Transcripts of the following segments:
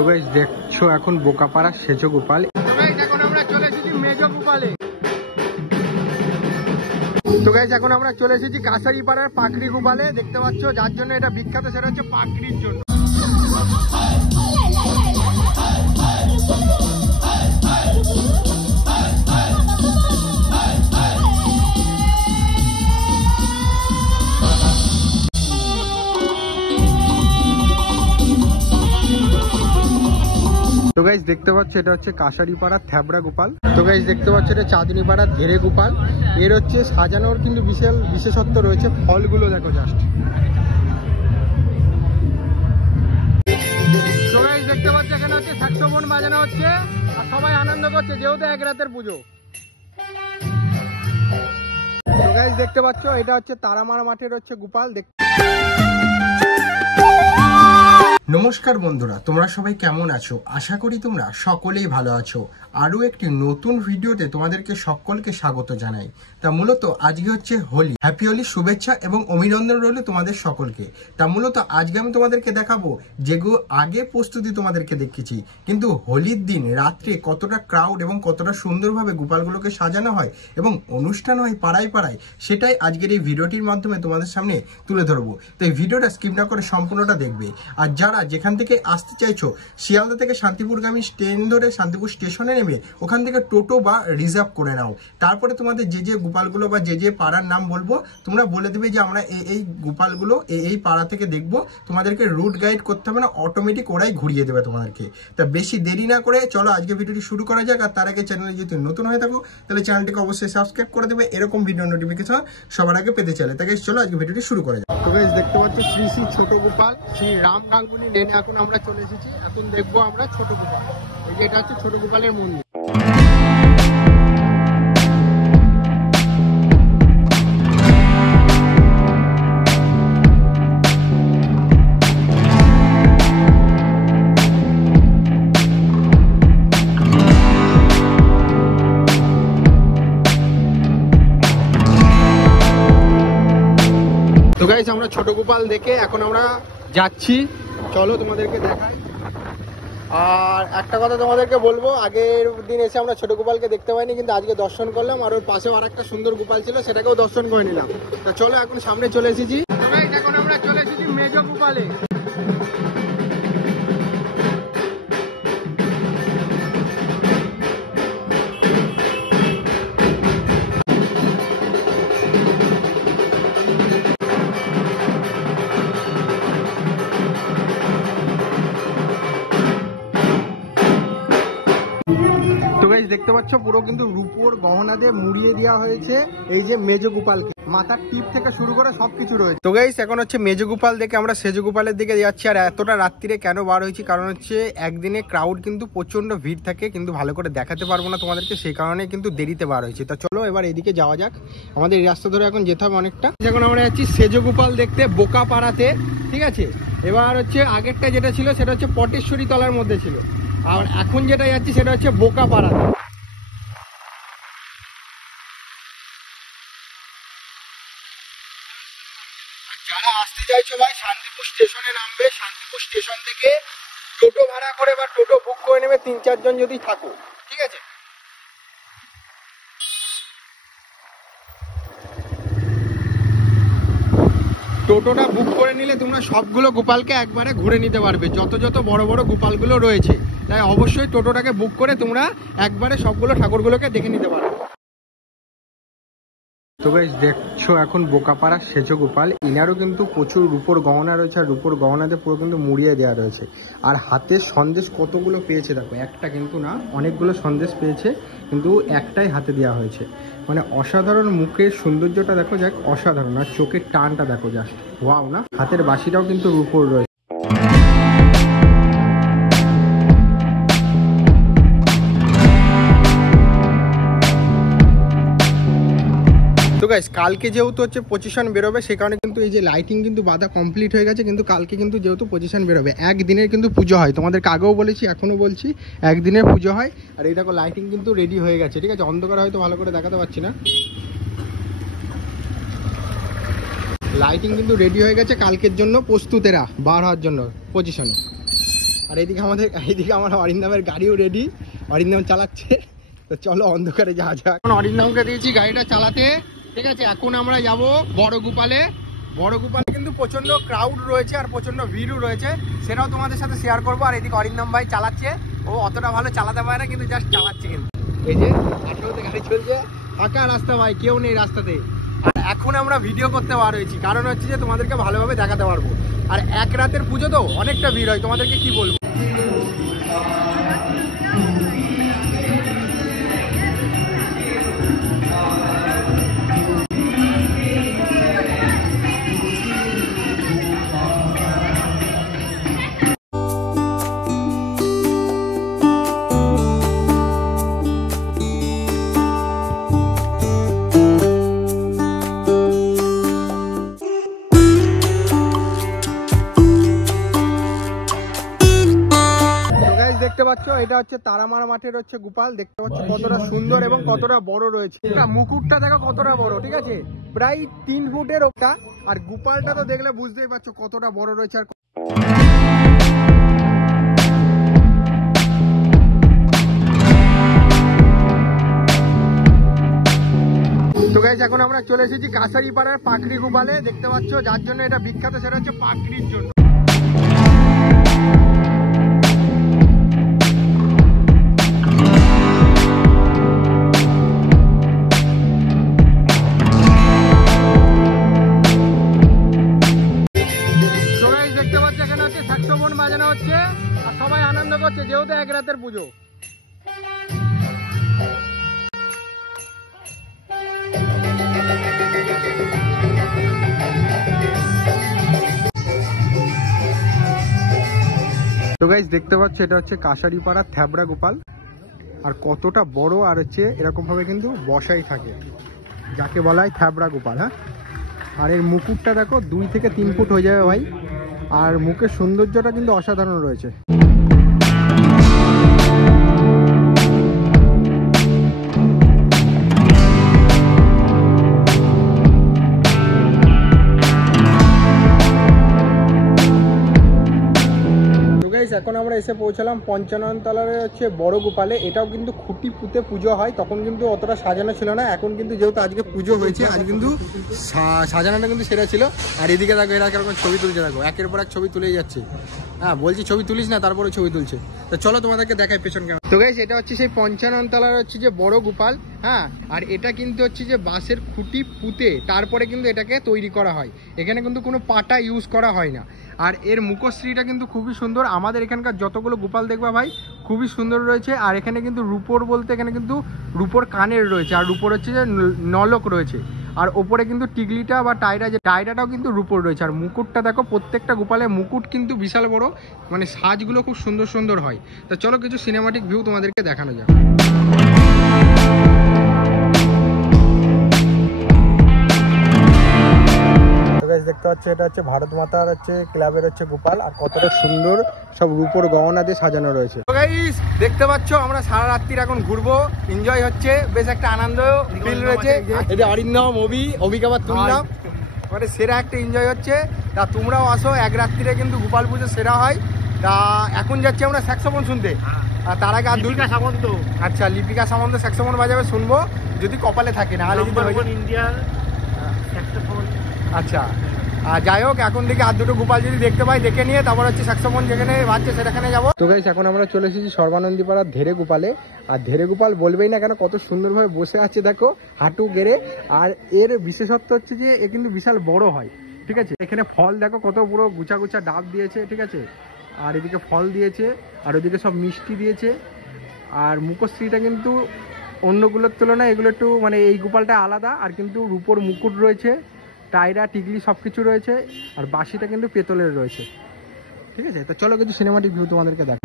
তো গাইস দেখছো এখন বোকাপাড়া সেজো গোপাল। এখন আমরা চলে এসেছি মেজো গোপালে। তো গাইস এখন আমরা চলে এসেছি কাছারিপাড়ার পাকড়ি গোপালে। দেখতে পাচ্ছ যার জন্য এটা বিখ্যাত, সেটা হচ্ছে পাকড়ির জন্য। তো গাইস দেখতে পাচ্ছ এটা হচ্ছে কাছারিপাড়ার থ্যাবড়া গোপাল। তো গাইস দেখতে পাচ্ছ এটা চাঁদনীপাড়ার ধেরে গোপাল। এর হচ্ছে সাজানোর কিন্তু বিশেষত্ব রয়েছে, ফলগুলো দেখো জাস্ট। তো গাইস দেখতে পাচ্ছ এখানে হচ্ছে স্যাক্সোফোন বাজানো হচ্ছে আর সবাই আনন্দ করছে, যেহেতু এক রাতের পুজো। তো গাইস দেখতে পাচ্ছ এটা হচ্ছে তারামারা মাঠের হচ্ছে গোপাল। নমস্কার বন্ধুরা, তোমরা সবাই কেমন আছো? আশা করি তোমরা সকলেই ভালো আছো। আরও একটি নতুন ভিডিওতে তোমাদেরকে সকলকে স্বাগত জানাই। তা মূলত আজকে হচ্ছে হোলি। হ্যাপি হোলি শুভেচ্ছা এবং অভিনন্দন রইল তোমাদের সকলকে। তা মূলত আজকে আমি তোমাদেরকে দেখাবো যেগুলো আগে প্রস্তুতি তোমাদেরকে দেখেছি, কিন্তু হোলির দিন রাত্রে কতটা ক্রাউড এবং কতটা সুন্দরভাবে গোপালগুলোকে সাজানো হয় এবং অনুষ্ঠান হয় পাড়ায় পাড়ায়, সেটাই আজকের এই ভিডিওটির মাধ্যমে তোমাদের সামনে তুলে ধরবো। তো এই ভিডিওটা স্কিপ না করে সম্পূর্ণটা দেখবে। আর যারা যেখান থেকে আসতে চাইছো, শিয়ালদা থেকে শান্তিপুরগামী ট্রেন ধরে শান্তিপুর স্টেশনে নেমে ওখান থেকে টোটো বা রিজার্ভ করে নাও। তারপরে তোমাদের যে যে গোপালগুলো বা যে যে পাড়ার নাম বলবো তোমরা বলে দেবে যে আমরা এই গোপালগুলো এই পাড়া থেকে দেখবো। তোমাদেরকে রুট গাইড করতে হবে না, অটোমেটিক ওরাই ঘুরিয়ে দেবে তোমাদেরকে। তা বেশি দেরি না করে চলো আজকে ভিডিওটি শুরু করা যাক। আর তার আগে চ্যানেলে যদি নতুন হয়ে থাকো তাহলে চ্যানেলটিকে অবশ্যই সাবস্ক্রাইব করে দেবে, এরকম ভিডিও নোটিফিকেশন সবার আগে পেতে চাইলে। তাকে চলো আজকে ভিডিওটি শুরু করা যাক। তো গাইস দেখতে পাচ্ছ শ্রী শ্রী ছোট গোপাল শ্রী রাম গাঙ্গুলি লেনে এখন আমরা চলে এসেছি। এখন দেখবো আমরা ছোট গোপাল। এই যে এটা হচ্ছে ছোট গোপালের মন্দির। তো গাইস আমরা ছোট গোপাল দেখে এখন আমরা যাচ্ছি, চলো তোমাদেরকে দেখাই। আর একটা কথা তোমাদেরকে বলবো, আগের দিন এসে আমরা ছোট গোপালকে দেখতে পাইনি, কিন্তু আজকে দর্শন করলাম। আর ওর পাশেও আর একটা সুন্দর গোপাল ছিল, সেটাকেও দর্শন করে নিলাম। তা চলো এখন সামনে চলে এসেছি। এখন আমরা চলে এসেছি মেজো গোপালে। দেখতে পাচ্ছ পুরো কিন্তু রূপোর গহনা দিয়ে মুড়িয়ে দেওয়া হয়েছে এই যে মেজো গোপালকে। মাথার টিপ থেকে শুরু করে সবকিছু রয়েছে। তো গাইস এখন হচ্ছে মেজো গোপাল দেখে আমরা সেজো গোপালের দিকে যাচ্ছি। আর এতটা রাত্রিরে কেন বার হয়েছি, কারণ হচ্ছে একদিনে ক্রাউড কিন্তু প্রচন্ড ভিড় থাকে, কিন্তু ভালো করে দেখাতে পারবো না তোমাদেরকে, সেই কারণে কিন্তু দেরিতে বার হয়েছে। তা চলো এবার এদিকে যাওয়া যাক, আমাদের এই রাস্তা ধরে এখন যেতে হবে অনেকটা। এখন আমরা যাচ্ছি সেজো গোপাল দেখতে বোকাপাড়াতে, ঠিক আছে। এবার হচ্ছে আগেরটা যেটা ছিল সেটা হচ্ছে পটেশ্বরী তলার মধ্যে ছিল, আর এখন যেটা যাচ্ছি সেটা হচ্ছে বোকাপাড়া। যারা আসতে চাইছো ভাই শান্তিপুর স্টেশনে নামবে, শান্তিপুর স্টেশন থেকে টোটো ভাড়া করে বা টোটো বুক করে নেবে ৩-৪ জন যদি থাকো, ঠিক আছে। টোটোটা বুক করে নিলে তোমরা সবগুলো গোপালকে একবারে ঘুরে নিতে পারবে, যত যত বড় বড় গোপালগুলো রয়েছে। তাই অবশ্যই টোটোটাকে বুক করে তোমরা একবারে সবগুলো ঠাকুরগুলোকে দেখে নিতে পারবে। তো গাইস দেখছো এখন বোকাপাড়া সেজো গোপাল। ইনারও কিন্তু প্রচুর রূপোর গহনা রয়েছে, আর রূপোর গহনাতে পুরো কিন্তু মুড়িয়ে দেওয়া রয়েছে। আর হাতের সন্দেশ কতগুলো পেয়েছে দেখো, একটা কিন্তু না অনেকগুলো সন্দেশ পেয়েছে, কিন্তু একটাই হাতে দেওয়া হয়েছে। মানে অসাধারণ, মুখের সৌন্দর্যটা দেখো যাক অসাধারণ, আর চোখের টানটা দেখো জাস্ট ওয়াও না। হাতের বাঁশিটাও কিন্তু রূপোর রয়েছে। তো গাইস কালকে যেহেতু হচ্ছে পজিশন বেরোবে, সে কারণে কিন্তু এই যে লাইটিং কিন্তু বাঁধা কমপ্লিট হয়ে গেছে। কিন্তু কালকে কিন্তু যেহেতু পজিশন বেরোবে, একদিনের কিন্তু পুজো হয়, তোমাদেরকে আগেও বলেছি এখনও বলছি, একদিনের পুজো হয়। আর এই দেখো লাইটিং কিন্তু রেডি হয়ে গেছে, ঠিক আছে। অন্ধকার হয়তো ভালো করে দেখাতে পারছি না, লাইটিং কিন্তু রেডি হয়ে গেছে কালকের জন্য, প্রস্তুতেরা বার হওয়ার জন্য পজিশনে। আর এইদিকে আমার অরিন্দমের গাড়িও রেডি, অরিন্দম চালাচ্ছে। তো চলো অন্ধকারে যাওয়া যাক। এখন অরিন্দমকে দিয়েছি গাড়িটা চালাতে, ঠিক আছে। এখন আমরা যাব বড় গোপালে। বড় গোপালে কিন্তু প্রচন্ড ক্রাউড রয়েছে আর প্রচন্ড ভিড়ও রয়েছে, সেটাও তোমাদের সাথে শেয়ার করবো। আর এদিকে অরিন্দম ভাই চালাচ্ছে, ও অতটা ভালো চালাতে পারে না কিন্তু জাস্ট চালাচ্ছে। কিন্তু এই যে আঠারোতে গাড়ি চলছে, ফাঁকা রাস্তা ভাই, কেউ নেই রাস্তাতে। আর এখন আমরা ভিডিও করতে বার হয়েছি, কারণ হচ্ছে যে তোমাদেরকে ভালোভাবে দেখাতে পারবো। আর এক রাতের পুজো তো অনেকটা ভিড় হয়, তোমাদেরকে কি বলবো। দেখতে পাচ্ছ এটা হচ্ছে তারামার মাঠের হচ্ছে গোপাল। দেখতে পাচ্ছ কতটা সুন্দর এবং কতটা বড় রয়েছে। মুকুটটা দেখো কতটা বড়, ঠিক আছে, প্রায় 3 ফুটের ওটা। আর গোপালটা তো দেখলে বুঝতেই পারছো কতটা বড় রয়েছে। আর তো গাইস এখন আমরা চলে এসেছি কাছারি পাড়ার পাকড়ি গোপালে। দেখতে পাচ্ছ যার জন্য এটা বিখ্যাত, সেটা হচ্ছে পাকড়ির জন্য। বাজানো হচ্ছে আর সবাই আনন্দ করছে, যেহেতু এক রাতের পুজো। তো গাইস দেখতে পাচ্ছ এটা হচ্ছে কাছারি পাড়ার থ্যাবড়া গোপাল। আর কতটা বড়, আর হচ্ছে এরকম ভাবে কিন্তু বসাই থাকে, যাকে বলা হয় থ্যাবড়া গোপাল। হ্যাঁ, আর এর মুকুটটা দেখো 2 থেকে 3 ফুট হয়ে যাবে ভাই। আর মুখের সৌন্দর্যটা কিন্তু অসাধারণ রয়েছে। এখন আমরা এসে পৌঁছালাম পঞ্চানন তলার হচ্ছে বড় গোপালে। এটাও কিন্তু খুঁটি পুঁতে পুজো হয়, তখন কিন্তু অতটা সাজানো ছিল না। এখন কিন্তু যেহেতু আজকে পুজো হয়েছে, আজ কিন্তু সাজানোটা কিন্তু সেরা ছিল। আর এদিকে দেখো এরা কিরকম ছবি তুলছে, দেখো একের পর এক ছবি তুলেই যাচ্ছে। হ্যাঁ, বলছি ছবি তুলিস না, তারপরে ছবি তুলছে। তো চলো তোমাদেরকে দেখাই পেছন কেমন। তো গাইস এটা হচ্ছে সেই পঞ্চানন তলার হচ্ছে যে বড় গোপাল। হ্যাঁ, আর এটা কিন্তু হচ্ছে যে বাঁশের খুঁটি পুঁতে তারপরে কিন্তু এটাকে তৈরি করা হয়। এখানে কিন্তু কোনো পাটা ইউজ করা হয় না। আর এর মুখশ্রীটা কিন্তু খুবই সুন্দর। আমাদের এখানকার যতগুলো গোপাল দেখবা ভাই খুবই সুন্দর রয়েছে। আর এখানে কিন্তু রূপোর বলতে এখানে কিন্তু রূপোর কানের রয়েছে, আর রূপোর হচ্ছে যে নলক রয়েছে। আর ওপরে কিন্তু টিগলিটা বা টায়রাটাও কিন্তু রূপোর রয়েছে। আর মুকুটটা দেখো, প্রত্যেকটা গোপালের মুকুট কিন্তু বিশাল বড়, মানে সাজগুলো খুব সুন্দর সুন্দর হয়। তো চলো কিছু সিনেমাটিক ভিউ তোমাদেরকে দেখানো যাক। দেখতে পাচ্ছি এটা হচ্ছে ভারত মাতার হচ্ছে ক্লাবের হচ্ছে গোপাল। আর কতটা সুন্দর সব রূপোর গহনা দিয়ে সাজানো রয়েছে। তো গাইস দেখতে পাচ্ছ আমরা সারা রাত্রির এখন ঘুরবো, এনজয় হচ্ছে, বেশ একটা আনন্দ ফিল রয়েছে। এটা অরিন্দম অভিকে আবার তুললাম, মানে সেরা একটা এনজয় হচ্ছে। তা তোমরাও আসো, এক রাত্রিরে কিন্তু গোপাল পুজো সেরা হয়। তা এখন যাচ্ছি আমরা স্যাক্সোফোন শুনতে। আর তার আগে লিপিকা সামন্ত, আচ্ছা লিপিকা সামন্ত স্যাক্সোফোন বাজাবে, শুনবো যদি কপালে থাকে, না হলে ইন্ডিয়ার স্যাক্সোফোন। আচ্ছা, আর যাই হোক এখন থেকে আর দুটো গোপাল যদি দেখতে পাই দেখে নিয়ে তারপর হচ্ছে স্যাক্সোফোন যেখানে বাজছে সেখানে যাবো। তো গাইস এখন আমরা চলে এসেছি সর্বানন্দী পাড়ার ধেরে গোপালে। আর ধেরে গোপাল বলবেই না কেন, কত সুন্দরভাবে বসে আছে দেখো হাঁটু গেড়ে। আর এর বিশেষত্ব হচ্ছে যে এ কিন্তু বিশাল বড় হয়, ঠিক আছে। এখানে ফল দেখো কত পুরো গুছা গুছা ডাব দিয়েছে, ঠিক আছে। আর এদিকে ফল দিয়েছে, আর ওদিকে সব মিষ্টি দিয়েছে। আর মুখশ্রীটা কিন্তু অন্যগুলোর তুলনায় এগুলো একটু মানে এই গোপালটা আলাদা। আর কিন্তু রূপোর মুকুট রয়েছে, টায়রা টিগলি সব কিছু রয়েছে। আর বাঁশিটা কিন্তু পেতলের রয়েছে, ঠিক আছে। তো চলো কিছু সিনেমাটিক ভিউ তোমাদেরকে দেখো।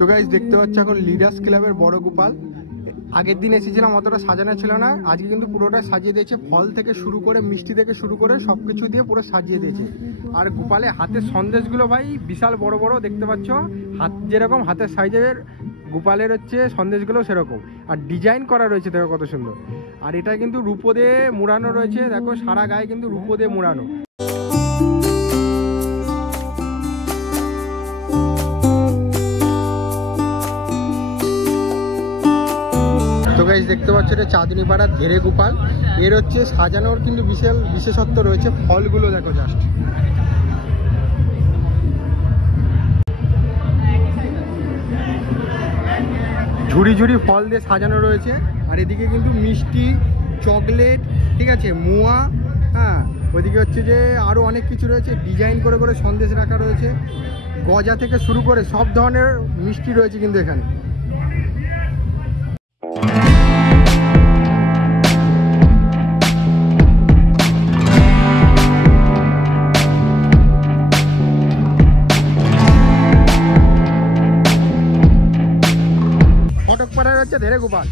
তো গাইস দেখতে পাচ্ছ এখন লিডার্স ক্লাবের বড় গোপাল। আগের দিন এসেছিলাম, অতটা সাজানো ছিল না, আজকে কিন্তু পুরোটা সাজিয়ে দিয়েছে। ফল থেকে শুরু করে মিষ্টি থেকে শুরু করে সবকিছু দিয়ে পুরো সাজিয়ে দিয়েছে। আর গোপালে হাতের সন্দেশগুলো ভাই বিশাল বড় বড় দেখতে পাচ্ছ, হাত যেরকম হাতের সাইজের গোপালের হচ্ছে সন্দেশগুলো সেরকম, আর ডিজাইন করা রয়েছে দেখো কত সুন্দর। আর এটা কিন্তু রূপো দিয়ে মোড়ানো রয়েছে, দেখো সারা গায়ে কিন্তু রূপো দিয়ে মোড়ানো। তো গাইস দেখতে পাচ্ছ এটা চাঁদনী পাড়ার ধেরে গোপাল। এর হচ্ছে সাজানোর কিন্তু বিশাল বিশেষত্ব রয়েছে, ফলগুলো দেখো জাস্ট। ঝুড়ি ঝুড়ি ফল দিয়ে সাজানো রয়েছে। আর এদিকে কিন্তু মিষ্টি, চকলেট, ঠিক আছে, মোয়া, হ্যাঁ, ওইদিকে হচ্ছে যে আরও অনেক কিছু রয়েছে, ডিজাইন করে করে সন্দেশ রাখা রয়েছে, গজা থেকে শুরু করে সব ধরনের মিষ্টি রয়েছে কিন্তু এখানে। ফটকপাড়ার হচ্ছে ধেরে গোপাল।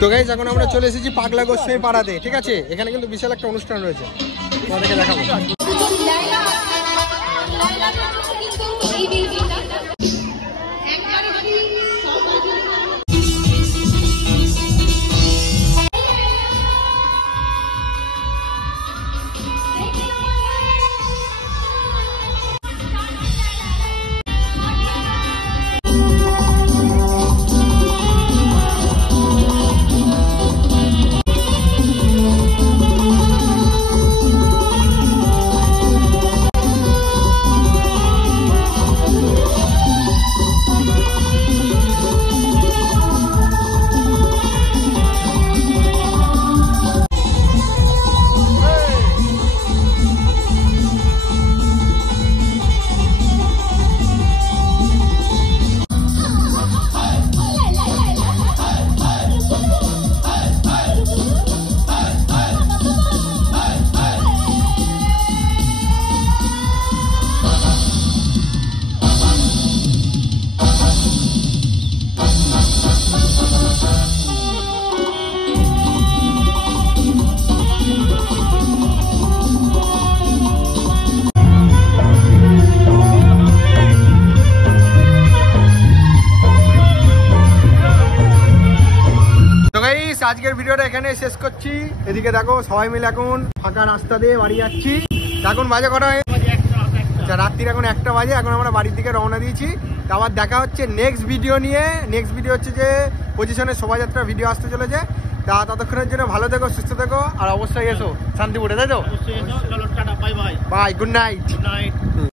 তো গাইস এখন আমরা চলে এসেছি পাগলা গোস্বামী পাড়াতে, ঠিক আছে। এখানে কিন্তু বিশাল একটা অনুষ্ঠান রয়েছে, তোমাদেরকে দেখাবো। আজকের ভিডিওটা এখানে শেষ করছি। এদিকে দেখো সবাই মিলে এখন ফাঁকা রাস্তা দিয়ে বাড়ি যাচ্ছি। এখন বাজে কটা হয়, রাত্রির এখন 1টা বাজে। এখন আমরা বাড়ির দিকে রওনা দিয়েছি। আবার দেখা হচ্ছে নেক্সট ভিডিও নিয়ে। নেক্সট ভিডিও হচ্ছে যে পজিশনের শোভাযাত্রা ভিডিও আসতে চলেছে। তা ততক্ষণের জন্য ভালো থেকো, সুস্থ থেকো, আর অবশ্যই এসো শান্তিপুরে, তাই তো? Bye, good night.